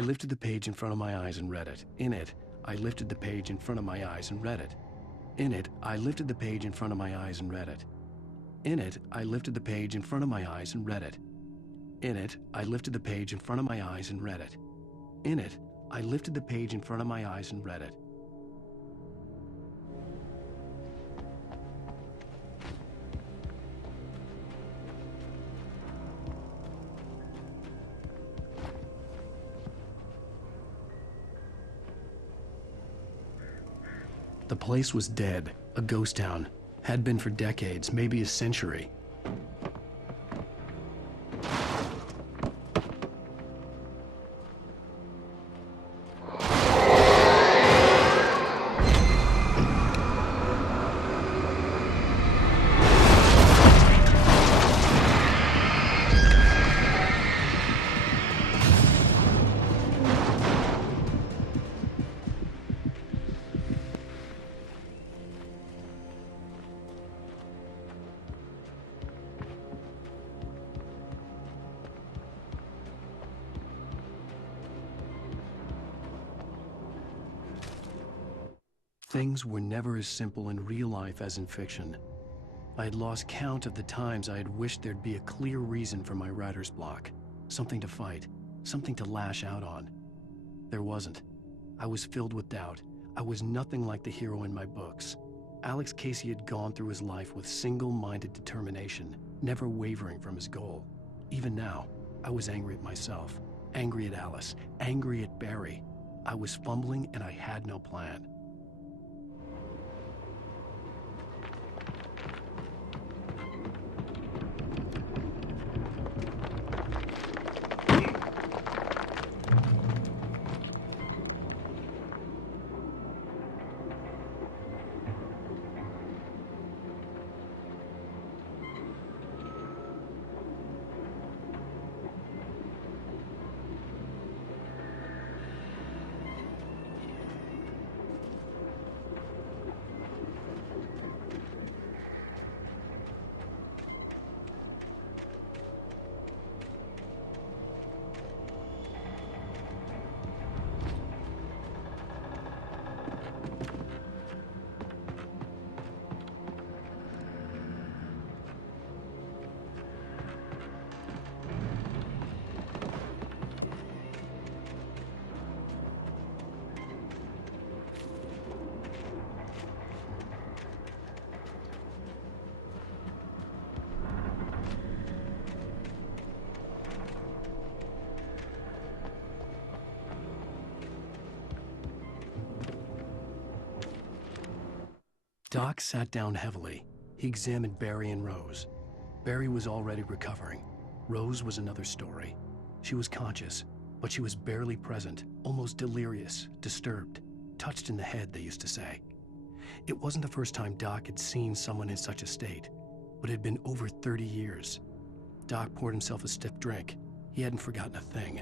I lifted the page in front of my eyes and read it. In it, I lifted the page in front of my eyes and read it. In it, I lifted the page in front of my eyes and read it. In it, I lifted the page in front of my eyes and read it. In it, I lifted the page in front of my eyes and read it. In it, I lifted the page in front of my eyes and read it. The place was dead, a ghost town. Had been for decades, maybe a century. Things were never as simple in real life as in fiction. I had lost count of the times I had wished there'd be a clear reason for my writer's block. Something to fight, something to lash out on. There wasn't. I was filled with doubt. I was nothing like the hero in my books. Alex Casey had gone through his life with single-minded determination, never wavering from his goal. Even now, I was angry at myself, angry at Alice, angry at Barry. I was fumbling and I had no plan. Doc sat down heavily. He examined Barry and Rose. Barry was already recovering. Rose was another story. She was conscious, but she was barely present, almost delirious, disturbed, touched in the head, they used to say. It wasn't the first time Doc had seen someone in such a state, but it had been over 30 years. Doc poured himself a stiff drink. He hadn't forgotten a thing.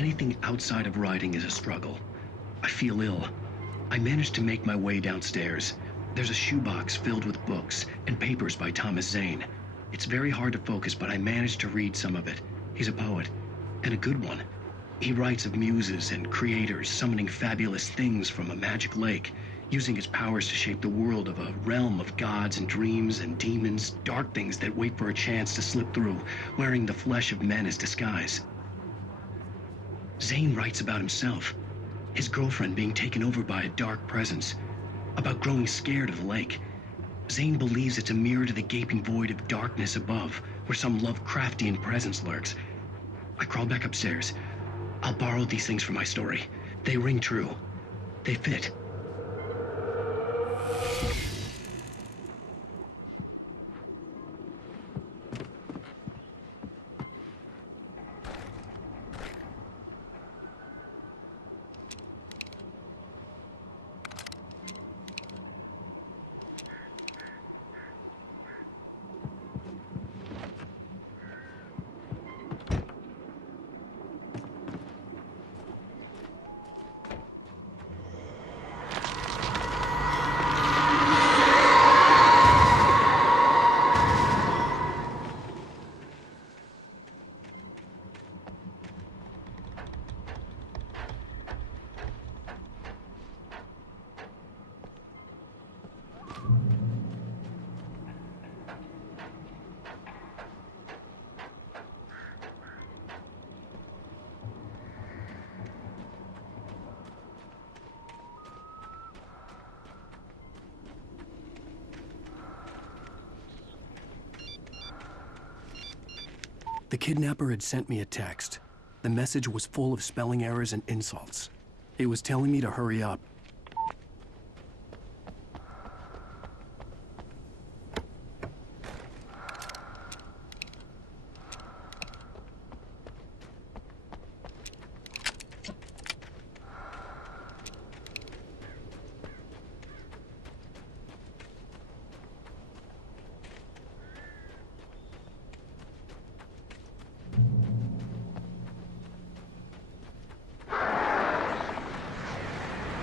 Anything outside of writing is a struggle. I feel ill. I managed to make my way downstairs. There's a shoebox filled with books and papers by Thomas Zane. It's very hard to focus, but I managed to read some of it. He's a poet, and a good one. He writes of muses and creators summoning fabulous things from a magic lake, using his powers to shape the world of a realm of gods and dreams and demons, dark things that wait for a chance to slip through, wearing the flesh of men as disguise. Zane writes about himself, his girlfriend being taken over by a dark presence, about growing scared of the lake. Zane believes it's a mirror to the gaping void of darkness above, where some Lovecraftian presence lurks. I crawl back upstairs. I'll borrow these things for my story. They ring true. They fit. The kidnapper had sent me a text. The message was full of spelling errors and insults. It was telling me to hurry up.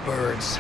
Birds.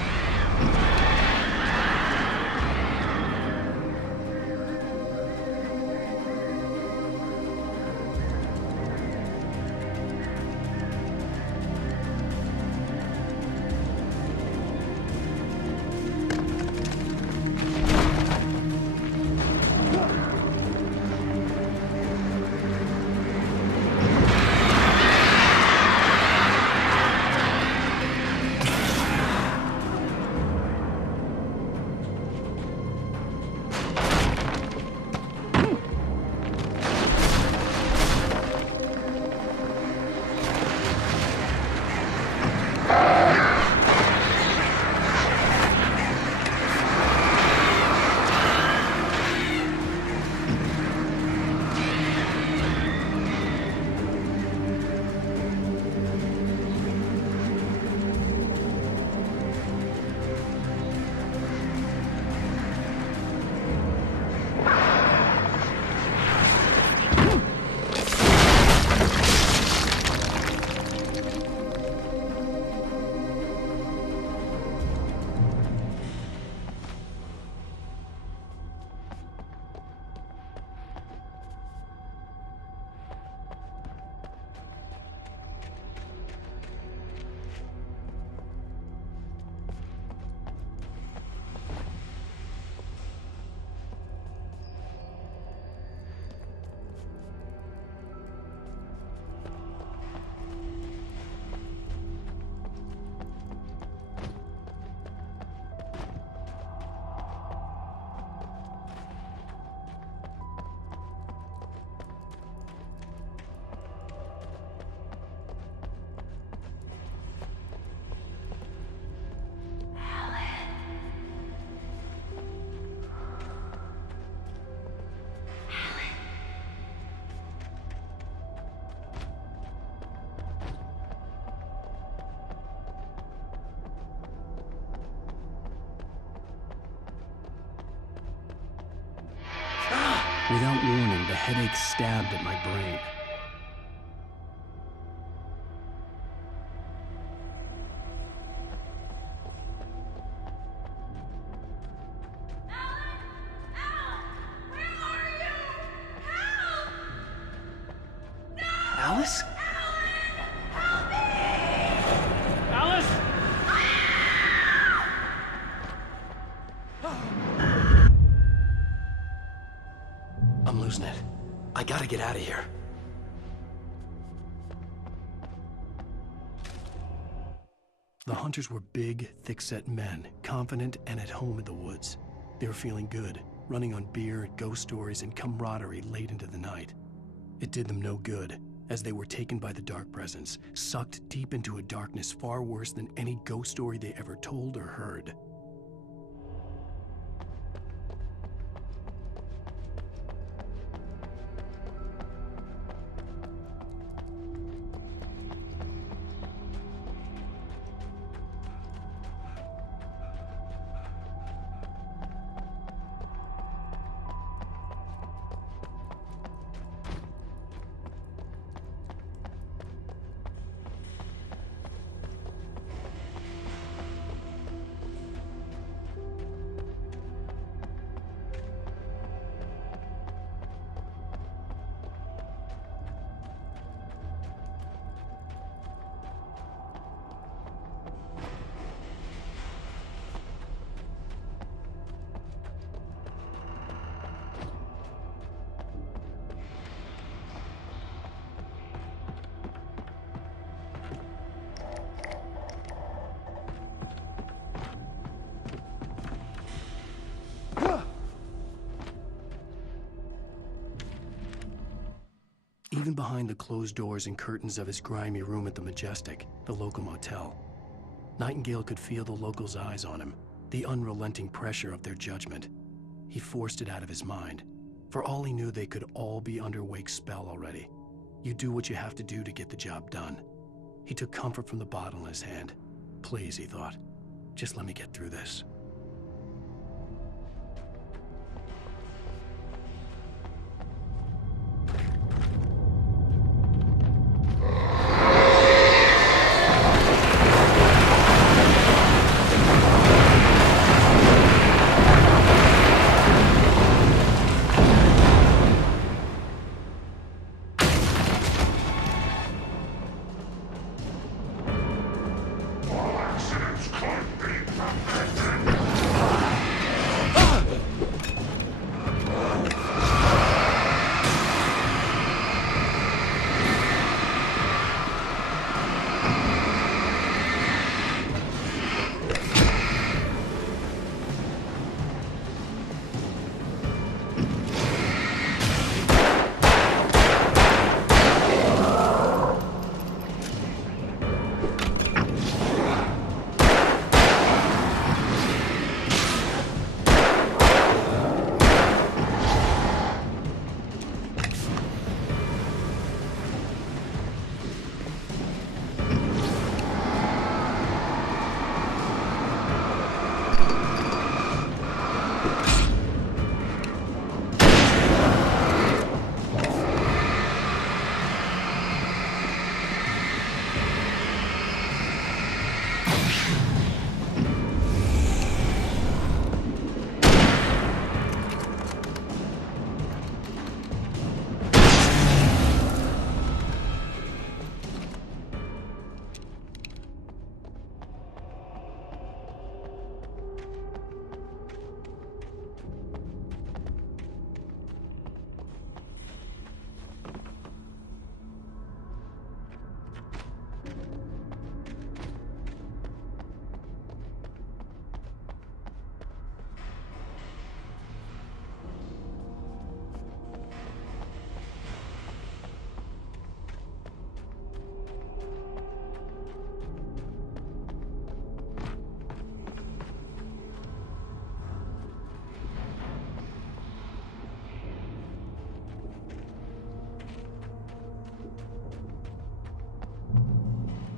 Without warning, the headache stabbed at my brain. Alice? Alice! I'm losing it. I gotta get out of here. The hunters were big, thick-set men, confident and at home in the woods. They were feeling good, running on beer, ghost stories, and camaraderie late into the night. It did them no good, as they were taken by the dark presence, sucked deep into a darkness far worse than any ghost story they ever told or heard. Even behind the closed doors and curtains of his grimy room at the Majestic, the local motel, Nightingale could feel the locals' eyes on him, the unrelenting pressure of their judgment. He forced it out of his mind. For all he knew, they could all be under Wake's spell already. You do what you have to do to get the job done. He took comfort from the bottle in his hand. Please, he thought, just let me get through this.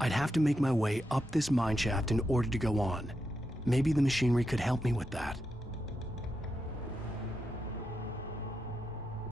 I'd have to make my way up this mine shaft in order to go on. Maybe the machinery could help me with that.